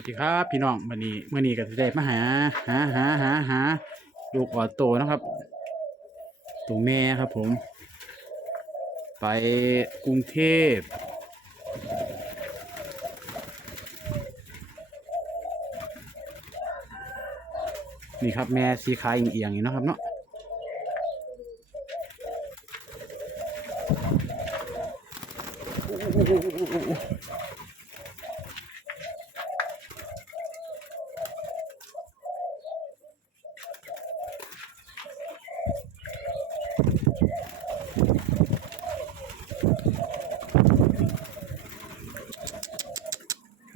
วัสดีครับพี่น้องวันนี้มื่อนี้ก็จะได้มาหาหาหาหาหาลูกออโตนะครับ ตัวแม่ครับผม ไปกรุงเทพนี่ครับแม่สีขายเอียงๆนะครับเนาะ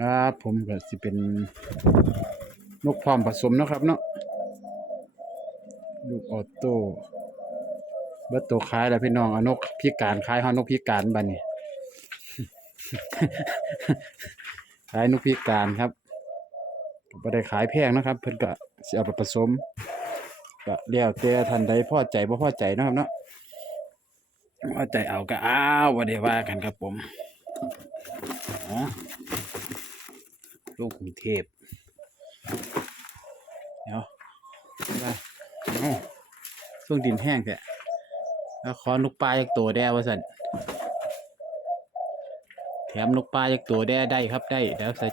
ครับ ผมก็สิเป็นนกพร้อมผสมนะครับเนาะลูกออโต้เบิดตัวขายแล้วพี่น้องเอานกพิการขายฮอนกพิการบัดนี้ขายนกพิการครับก็ได้ขายแพงนะครับ เพิ่นก็สิเอาไปผสมก็แล้วแต่ท่านใดพ่อใจบ่พ่อใจนะครับเนาะพ่อใจเอาก็อ้าวบ่ได้ว่ากันครับผมอ๋อ ลูกกรุงเทพเดี๋ยวว่าเอ้าช่วงดินแห้งแท้แล้วขอนกปลาจากตัวแด้ว่าซั่นแถมนกปลาจากตัวได้ได้ครับได้เดี๋ยวใส่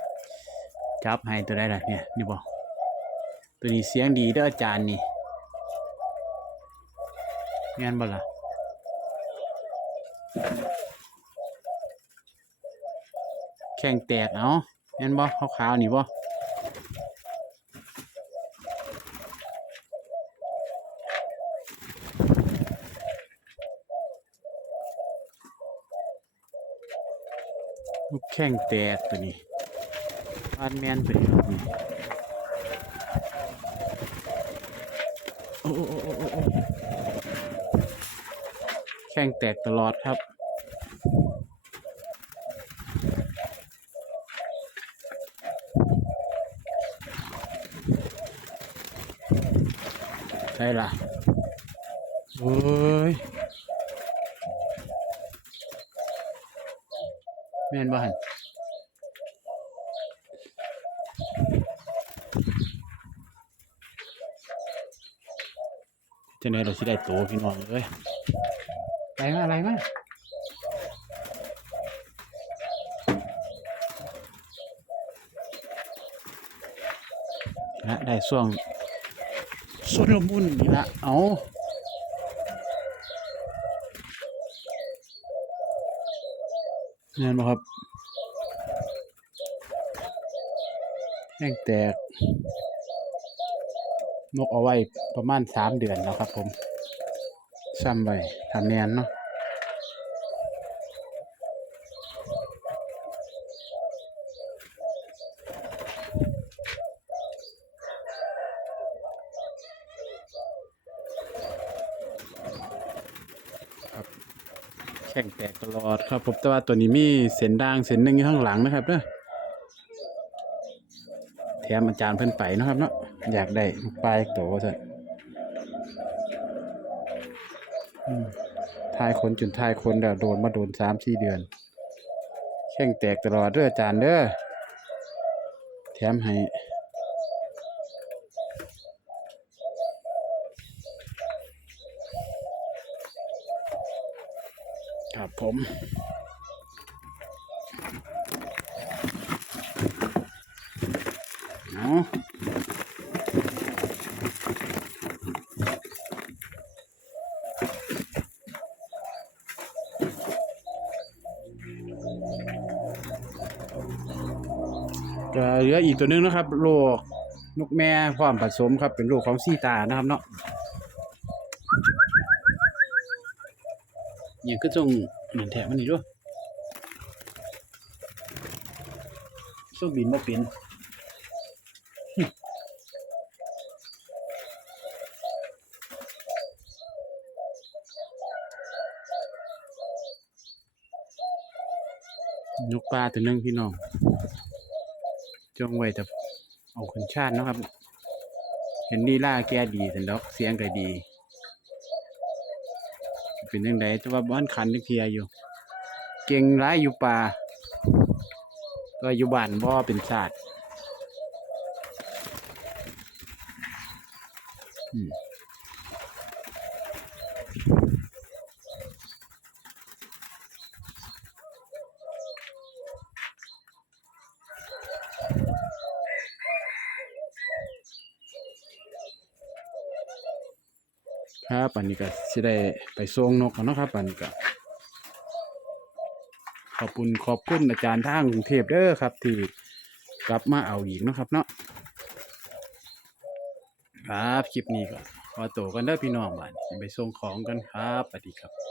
จับให้ตัวได้ละเนี่ยนี่บอกตัวนี้เสียงดีเด้ออาจารย์นี่งานบ่ล่ะแข่งแตกเอา งานบ่ขาวๆนี่บ่ลูกแข่งแตกตัวนี้บ้านแมนตัวนี้ครับนี่โอ้โอ้โอ้โอ้แข่งแตกตลอดครับ ช่ล่ะโอ้ยแม่นบ่หันจะไหนเราสิได้โตพี่น้องเลยอะไรมาอะไรมาละได้ช่วง ส่วนลมุนนี่ละเอาแม่นบ่ครับแห้งแตก นกเอาไว้ประมาณสามเดือนแล้วครับผมซ้ำไปทำแนนเนาะ แข่งแตกตลอดครับผมแต่ว่าตัวนี้มีเส้นด่างเส้นหนึ่งอยู่ข้างหลังนะครับเด้อแถมอาจารย์เพิ่นไปนะครับเนาะอยากได้ปลาอีกตัวว่าซั่นอืมทายคนจนทายคนแล้วโดนมาโดนสามสี่เดือน แข้งแตกตลอดเด้ออาจารย์เด้อแถมให้ ครับผมเอาก็เหลืออีกตัวหนึงนะครับลูกนกแม่พร้อมผสมครับเป็นลูกของซีตานะครับเนาะ อย่างก็จงเหมือนแถมมันนี่ด้วยสู้บินมาเป็นนกปลาตัวหนึงพี่น้องจงไว้แต่เอาคนชาตินะครับ เห็นลีล่าแกดีแต่ดอกเสียงก็ดี เป็นยังไงแต่ว่าบ้านขันเพียอยู่ เก่งร้ายอยู่ป่าก็อยู่บ้านว่เป็นศาสตร์ Hmm. ครับอันนี้ก็สิได้ไปส่งนกกันเนาะครับอันนี้ก็ขอบคุณขอบคุณอาจารย์ทางกรุงเทพเด้อครับ ที่กลับมาเอาอีกนะครับเนาะครับคลิปนี้ก็ขอตัวกันเด้อพี่น้องบ้านไปส่งของกันครับสวัสดีครับ